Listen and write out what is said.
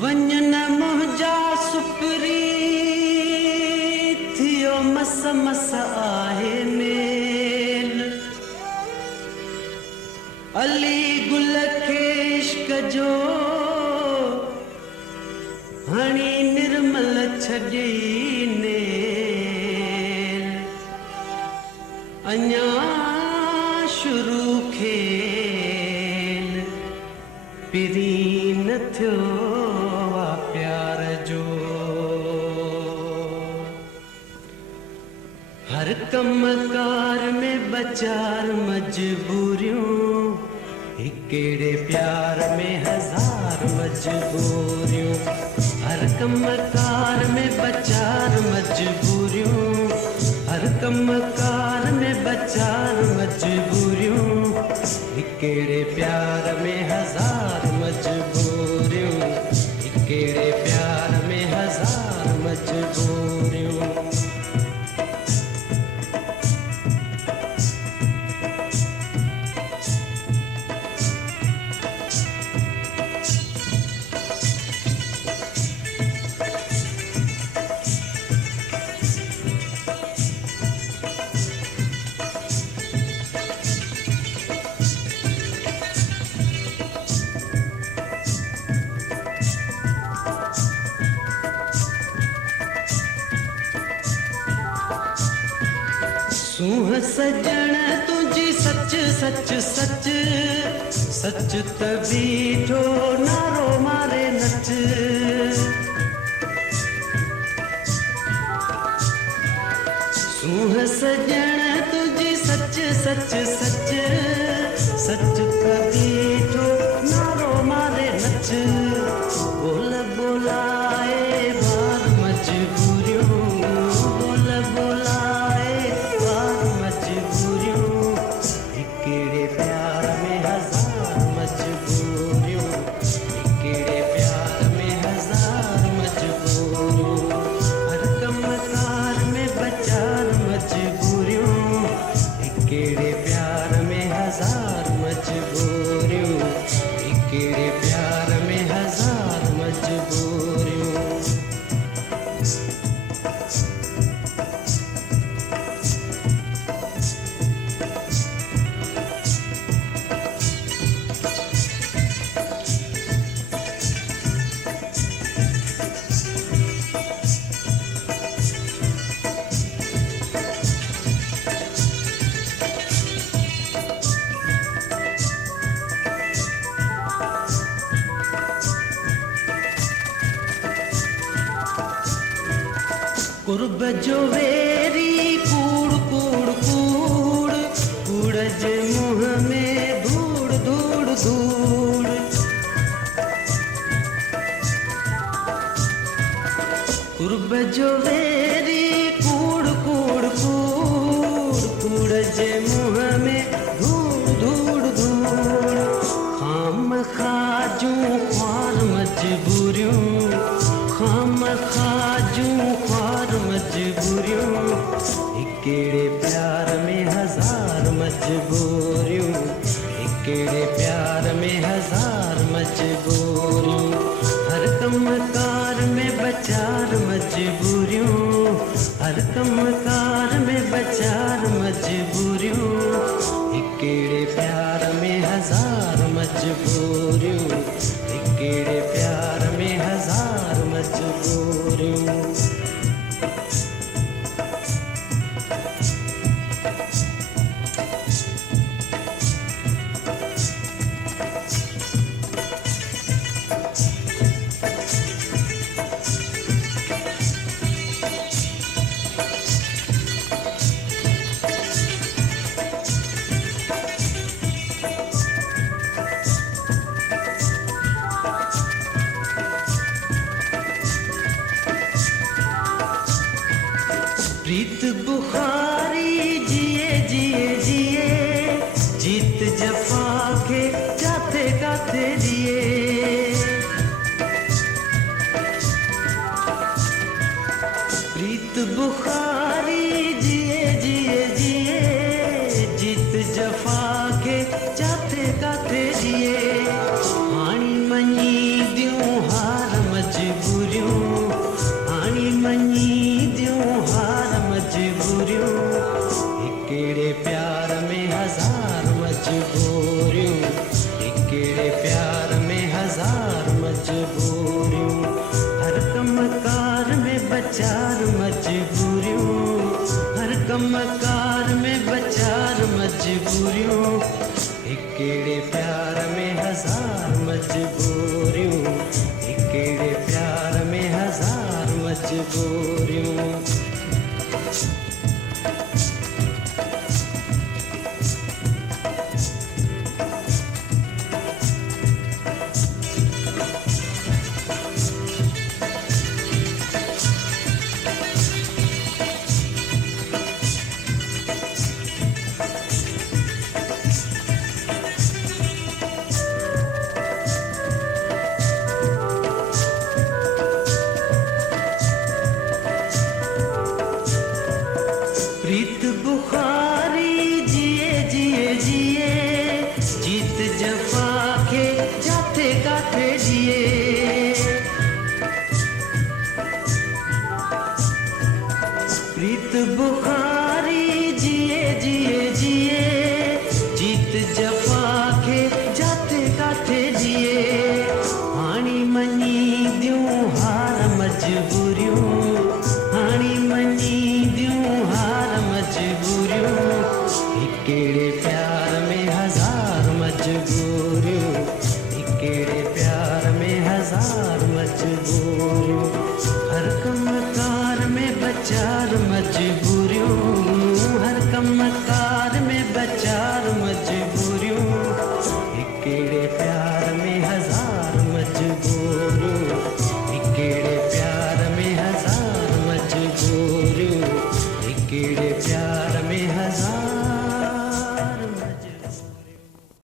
वञन मुंहिंजा सुपरी थियो मस मस आहे मेल अली गुल खे इश्क जो हणी निर्मल छॾी नेल अञा शुरू खेल पिरी न थियो प्यार जो हर कम कार में बचार मजबूरियों हिकेड़े प्यार में हजार मजबूरियों हर कम कार में बचार मजबूरियों हर कम कार में बचार मजबूरियों हिकेड़े प्यार में हजार मजबूरियों हिकेड़े प्यार में हजार मजबूरियों सूह सजण तुझी सच सच सच सच त बीठो नारो मारे नच सूह सजण तुझी सच सच सच सच त बीठो नारो मारे नच बोल बोलाए बार मजबूरियों बोल बोलाए हिकेड़े प्यार में हजार मजबूरियों हिकेड़े प्यार में हजार मजबूरियों हर कम कार में बचार मजबूरियों हिकेड़े प्यार में हजार मजबूरियों हिकेड़े प्यार में हजार मजबूरियों कुर्ब जो वेरी कूड़ कूड़ कूड़ कूड़ जे मुँह में धूड़ धूड़ धूड़ कुर्ब जो वेरी कूड़ कूड़ कूड़ कूड़ जे मुँह में धूड़ धूड़ धूड़ खाम खाजूं ख्वार मजबूरियों खाम खाजूं ख्वार मजबूरियों हिकेड़े प्यार में हजार मजबूरियों हिकेड़े प्यार में हजार मजबूरियों हर कम कार में बचार मजबूरियों हर कम कार में बचार मजबूरियों हिकेड़े प्यार में हजार मजबूरियों हिकेड़े प्यार में हजार मजबूरियों प्रीत बुखारी जिए मकार में बचार मजबूरियों, हिकेड़े प्यार में हजार मजबूरियों, हिकेड़े प्यार में हजार मजबूरियों। प्रीत बुखारी जिए जिए जिए, जीत जफा के जाते गाते जिए। प्रीत बुखारी जिए जिए जिए, जीत जफा के जाते गाते जिए। हाणी मनी दियूं हार मजबूरियों, हाणी मनी दियूं हार मजबूरियों, हिकेड़े प्यार में हजार मजबूरियों, हिकेड़े प्यार में हजार मजबूरियों। हर कमकार में बचार मजबूरियों, हर कमकार में बचार मजबूरियों, हिकेड़े प्यार में हजार मजबूरियों, हिकेड़े प्यार में हजार मजबूरियों, हिकेड़े प्यार